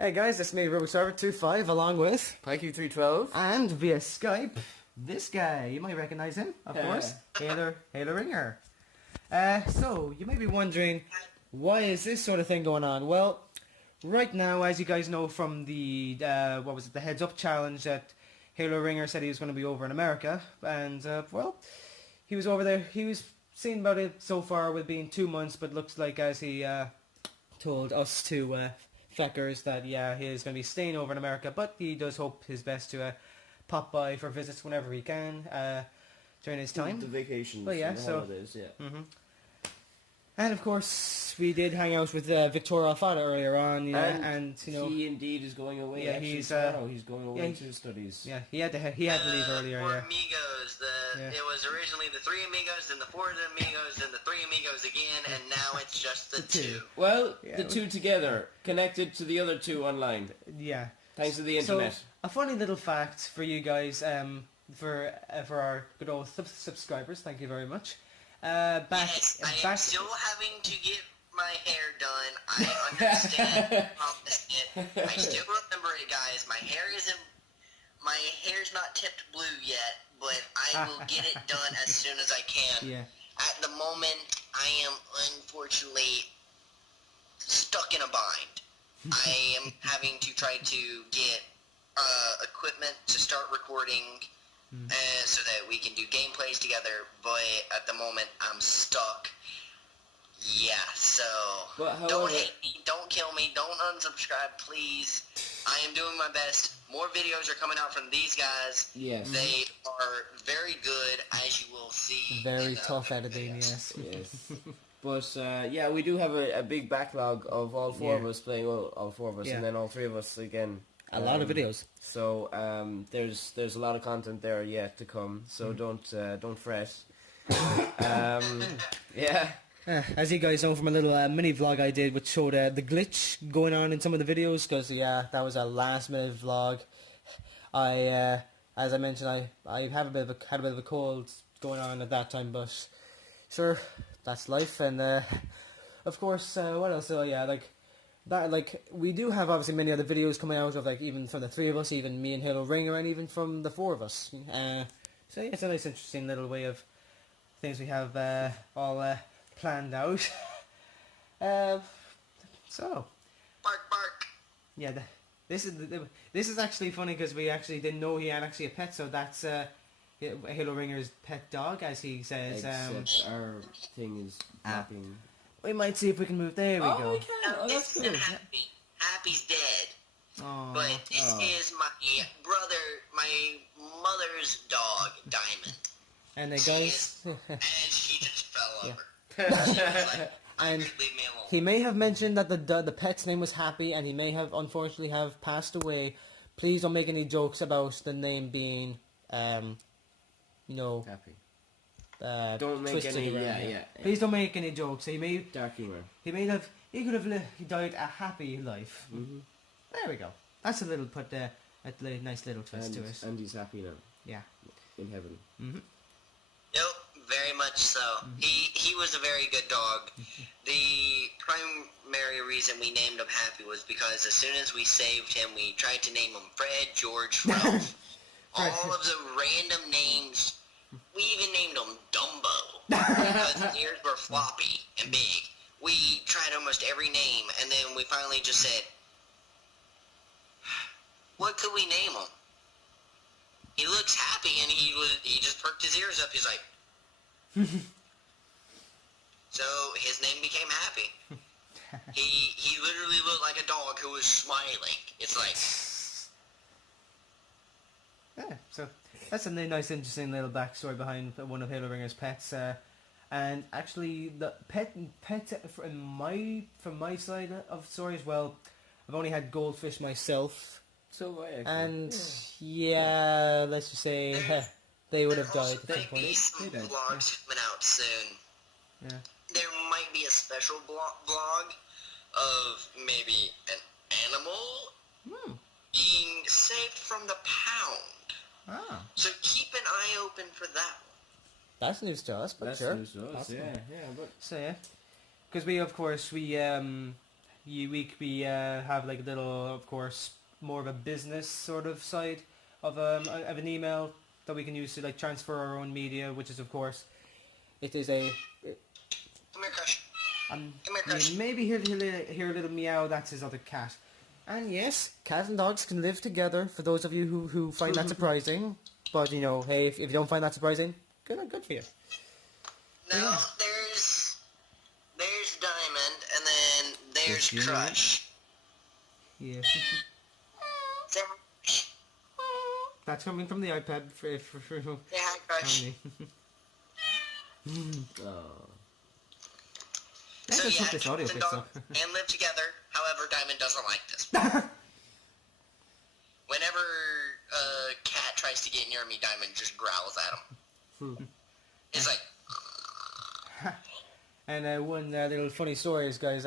Hey guys, it's me, RubiksSolver25, along with Pykey312 and via Skype, this guy. You might recognize him, of course, Haloringger. So, you might be wondering, why is this sort of thing going on? Well, right now, as you guys know from the, the Heads Up Challenge that Haloringger said he was going to be over in America, and, well, he was over there. He was saying about it so far with being 2 months, but looks like as he told us to feckers that, yeah, he is going to be staying over in America, but he does hope his best to pop by for visits whenever he can during his time. The vacations, but yeah, and the holidays, yeah. And of course, we did hang out with Victoria Alfada earlier on, and you know, he indeed is going away. Yeah, actually, he's tomorrow. He's going away to studies. Yeah, he had to leave earlier. Four Yeah. amigos. It was originally the 3 amigos, then the 4 amigos, then the 3 amigos again, and now it's just the 2. Well, the 2 together, connected to the other 2 online. Yeah. Thanks to the internet. So, a funny little fact for you guys, for our good old subscribers, thank you very much. Yes, I am still having to get my hair done. I understand. I still remember it, guys. My hair's not tipped blue yet, but I will get it done as soon as I can. Yeah. At the moment, I am unfortunately stuck in a bind. I am having to try to get equipment to start recording so that we can do gameplays together, but at the moment, I'm stuck. Yeah, so don't hate me, don't kill me, don't unsubscribe, please. I am doing my best. More videos are coming out from these guys. Yes. They are very good, as you will see. Very tough editing, yes. Yes. But, yeah, we do have a big backlog of all 4 of us playing, well, all 4 of us, and then all 3 of us again. A lot of videos. So, there's a lot of content there yet to come, so don't fret. Yeah. As you guys know from a little mini vlog I did, which showed the glitch going on in some of the videos, because that was a last minute vlog. As I mentioned, I had a bit of a cold going on at that time, but sure, that's life. And of course, what else? So yeah, we do have obviously many other videos coming out of even from the 3 of us, even me and Haloringger, and even from the 4 of us. So yeah, it's a nice, interesting little way of things we have all planned out. So Bark. yeah, this is actually funny because we actually didn't know he had actually a pet. So that's Haloringer's pet dog, as he says. Except our thing is mapping. We might see if we can move. There we go. We can. Oh, that's This good. isn't Happy. Happy's dead. Oh. But this is my mother's dog, Diamond. And it She goes. and she just fell over. She was like, And leave me alone. he may have mentioned that the pet's name was Happy, and he may have unfortunately have passed away. Please don't make any jokes about the name being, Happy. Don't make twisted any. around. Yeah. Please don't make any jokes. He Dark humor. could have he died a happy life. There we go. That's a little nice little twist to it. And he's happy now. Yeah. In heaven. Nope, very much so. He was a very good dog. The primary reason we named him Happy was because as soon as we saved him, we tried to name him Fred, George, Ralph. All of the random names. We even named him Dumbo because his ears were floppy and big. We tried almost every name, and then we finally just said, what could we name him? He looks happy, and he just perked his ears up. He's like, so his name became Happy. He literally looked like a dog who was smiling. It's like, Yeah, so that's a nice, interesting little backstory behind one of Haloringer's pets. And actually, the pet from my side of the story as well, I've only had goldfish myself. So And yeah, let's just say they would have died at there some might be point. some vlogs coming out soon. Yeah. There might be a special vlog of maybe an animal being saved from the pound. Ah, So keep an eye open for that one. that's news to us, but That's sure. news to us, Awesome. yeah, but So yeah, because we of course we have like a little, of course, more of a business sort of side of an email that we can use to like transfer our own media, which is of course, it is a. Come here, Crush. Come here, You Crush. maybe hear a little meow. That's his other cat. And yes, cats and dogs can live together. For those of you who find that surprising, but you know, hey, if you don't find that surprising, good for you. No, Yeah. there's Diamond, and then there's There's Crush. Yeah. Say That's coming from the iPad for hi, Crush. me. Oh. Let's just hope this audio cats and picks dogs up. and live together. However, Diamond doesn't like this. Whenever a cat tries to get near me, Diamond just growls at him. It's like, And one little funny story is, guys,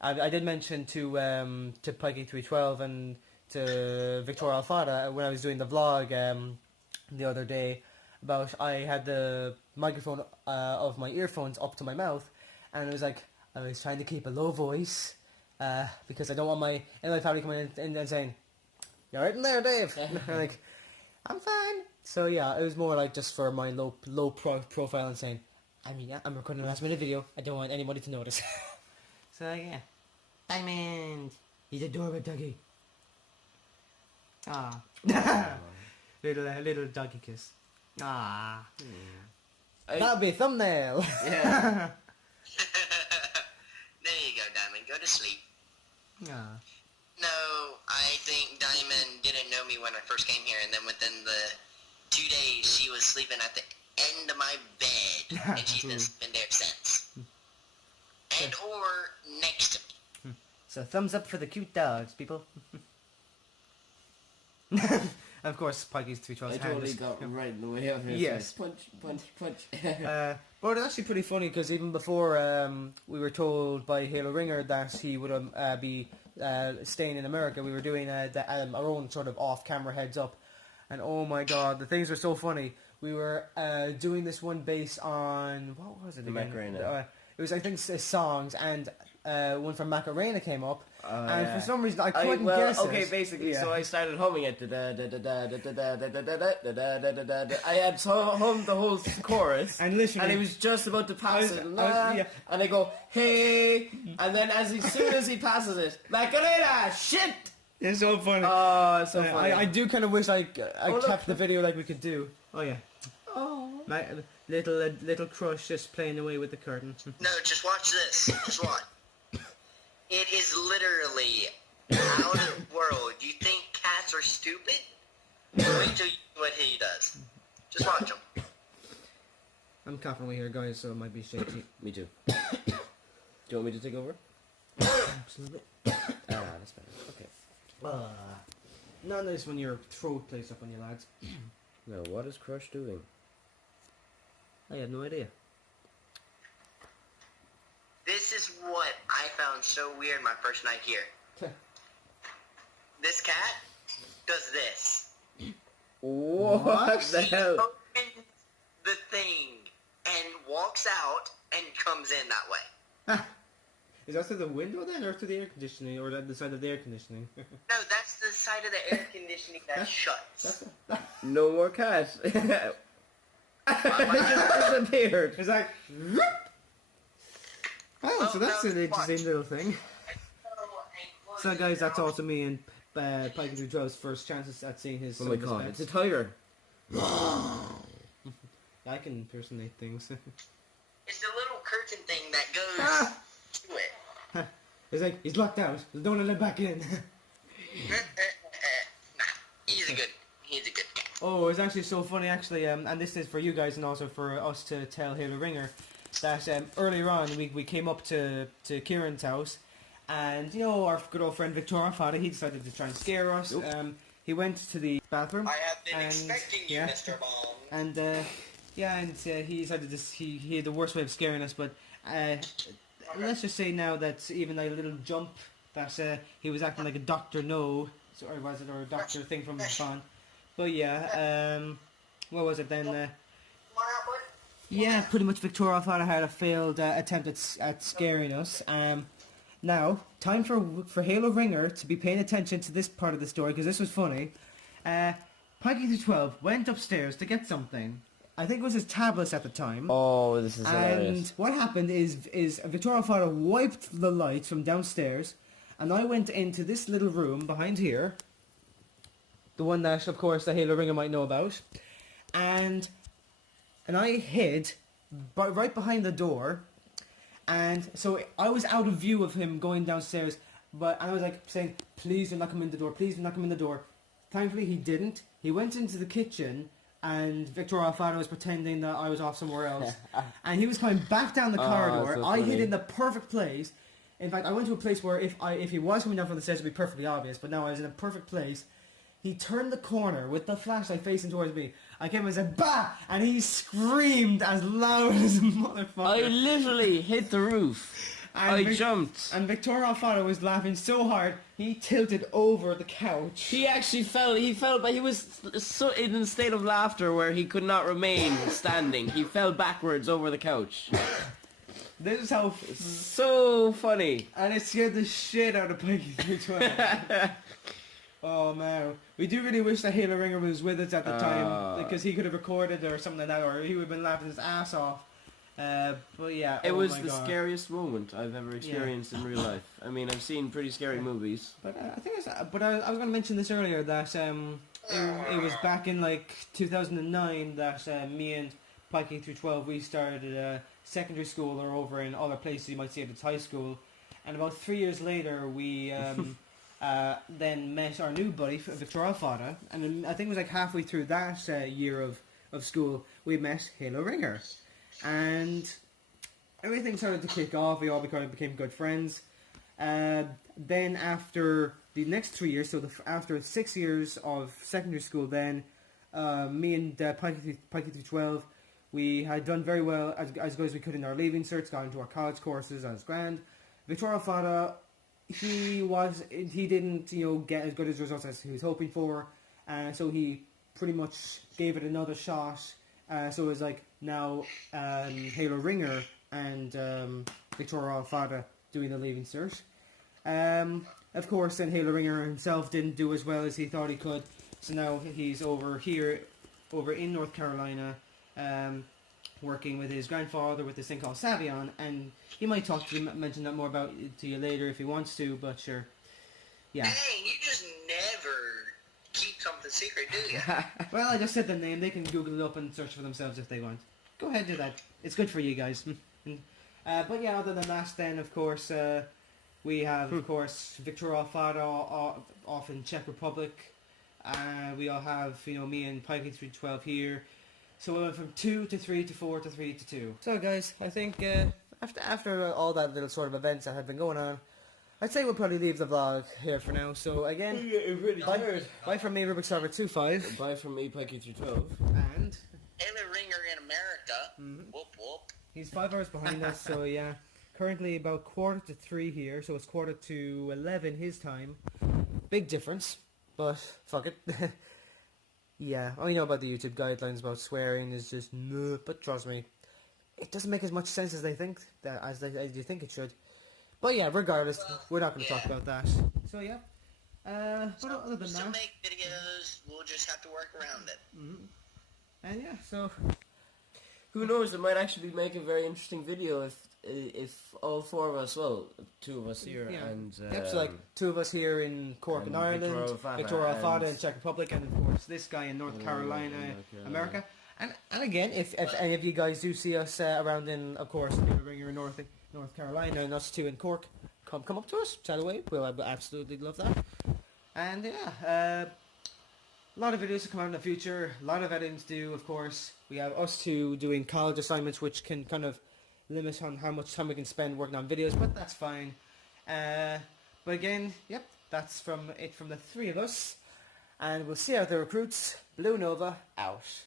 I did mention to Pykey312 and to Victoria Alfada when I was doing the vlog the other day about I had the microphone of my earphones up to my mouth, and it was like I was trying to keep a low voice because I don't want my family coming in and saying, "You're right in there, Dave." And I'm like, "I'm fine." So yeah, it was more like just for my low profile and saying, I mean, yeah, I'm recording a last minute video. I don't want anybody to notice. So yeah, Diamond, he's adorable doggy. Ah, little doggy kiss. Ah, that'll be a thumbnail. Yeah. there you go, Diamond. Go to sleep. Ah. No, I think Diamond didn't know me when I first came here, and then within the 2 days, she was sleeping at the end of my bed, and she's been sleeping there since. And or next to me. So thumbs up for the cute dogs, people. Of course, Pykey312's I totally got right in the way of it. Yes. Punch, punch, punch. But it's actually pretty funny because even before we were told by Haloringger that he would be staying in America, we were doing our own sort of off-camera heads up, and oh my god, the things were so funny. We were doing this one based on what was it again? Macarena. It was, I think, songs, and one from Macarena came up, and yeah. for some reason I couldn't guess it. Okay, basically, Yeah. so I started humming it. I had hummed the whole chorus, And literally- he was just about to pass it, yeah. and I go, hey, and then soon as he passes it, Macarena, shit! It's so funny. Oh, it's so funny. I do kind of wish I look. kept the video like we could do. Oh yeah. Oh. My little crush just playing away with the curtain. No, just watch this. Just watch. It is literally out of the world. You think cats are stupid? Wait till you see what he does. Just watch him. I'm coughing away here, guys, so it might be shaky. Me too. Do you want me to take over? Absolutely. That's better. Okay. Not nice when your throat plays up on you, lads. Now, what is Crush doing? I had no idea. This is what I found so weird my first night here. This cat does this. What the hell? Opens the thing and walks out and comes in that way. Is that through the window then, or through the air conditioning, or the side of the air conditioning? No, that's the side of the air conditioning that shuts. No more cat. It just disappeared. It's like... Oh, so that's an interesting little thing. So guys, that's also me and Pykey312's first chances at seeing his Oh my son god, as it's a pets. tiger. I can impersonate things. It's the little curtain thing that goes to it. It's like, he's locked out, don't let him back in. Nah, he's a good cat. Oh, it's actually so funny actually, and this is for you guys and also for us to tell Haloringger that earlier on we came up to Kieran's house, and you know our good old friend Victoria Fada, he decided to try and scare us. Nope. He went to the bathroom. I have been and, expecting you, yeah, Mr. Bond. And he decided he had the worst way of scaring us, but let's just say now that even like a little jump that he was acting like a Dr. No, or was it, or a doctor thing from the phone. But yeah, what was it then? Yeah, pretty much Victoria Alfano had a failed attempt at scaring us. Now, time for Haloringger to be paying attention to this part of the story, because this was funny. Pykey312 went upstairs to get something. I think it was his tablets at the time. Oh, this is And hilarious. what happened is Victoria Father wiped the lights from downstairs, and I went into this little room behind here, the one that, of course, the Haloringger might know about, and I hid right behind the door, and so I was out of view of him going downstairs, and I was like saying, please do not come in the door, please do not come in the door. Thankfully he didn't. He went into the kitchen, and Victor Alfaro was pretending that I was off somewhere else. And he was coming back down the corridor. so I hid funny. in the perfect place. In fact, I went to a place where if he was coming down from the stairs, it would be perfectly obvious. But no, I was in a perfect place. He turned the corner with the flashlight facing towards me. I came and said, "Bah!" And he screamed as loud as a motherfucker. I literally hit the roof. And I jumped. And Victor Alfaro was laughing so hard, he tilted over the couch. He actually fell. He fell, but he was so in a state of laughter where he could not remain standing. He fell backwards over the couch. This is how... So funny. And it scared the shit out of Pykey312. Oh man, we do really wish that Haloringger was with us at the time, because he could have recorded or something like that, or he would have been laughing his ass off. But yeah, It oh was my the God. scariest moment I've ever experienced in real life. I mean, I've seen pretty scary movies. But I think it's, but I was going to mention this earlier that it was back in like 2009 that me and Pykey312 we started a secondary school or over in other places you might see it as high school, and about 3 years later we then met our new buddy Victor Alfada, and I think it was like halfway through that year of school we met Haloringger. And everything started to kick off. We all became good friends. Then after the next 3 years, so after 6 years of secondary school, then me and Pykey312, we had done very well as good as we could in our leaving certs, got into our college courses as grand. Victor Alfada, he didn't get as good as results as he was hoping for, so he pretty much gave it another shot. So it was like now Haloringger and Victoria Alfada doing the leaving cert. Of course, then Haloringger himself didn't do as well as he thought he could. So now he's over in North Carolina, working with his grandfather with this thing called Savion, and he might mention that more to you later if he wants to. But sure, yeah. Dang, you just never keep something secret, do you? Well, I just said the name. They can Google it up and search for themselves if they want. Go ahead, do that. It's good for you guys. But yeah, other than that, then of course we have of course Victor Alfada off in Czech Republic. We all have me and Pykey312 here. So we went from 2 to 3 to 4 to 3 to 2. So guys, I think after all that little sort of events that have been going on, I'd say we'll probably leave the vlog here for now. So again, bye from me, RubiksSolver25. Bye from me, Pykey312. And Haloringger in America. Whoop whoop. he's 5 hours behind us, so yeah. Currently about 2:45 here, so it's 11:45 his time. Big difference, but fuck it. Yeah, all you know about the YouTube guidelines about swearing is just no, but trust me, it doesn't make as much sense as they think as you think it should. But yeah, regardless, we're not going to talk about that. So yeah, but other than Still that, make videos. We'll just have to work around it. and yeah, so Who knows? It might actually make a very interesting video if all 4 of us, well, 2 of us here, yeah. and Yep, so like 2 of us here in Cork in and Ireland, Victoria Alfada and- in Czech Republic, and of course this guy in North Carolina, America. And again, if any of you guys do see us around in, of course, Haloringger in North Carolina, and us 2 in Cork, come up to us, chat away. We'll absolutely love that. And yeah, a lot of videos to come out in the future. A lot of editing to do, of course. We have us 2 doing college assignments, which can kind of limit on how much time we can spend working on videos, but that's fine. But again, yep, that's from the 3 of us. And we'll see you out there, recruits. Blue Nova, out.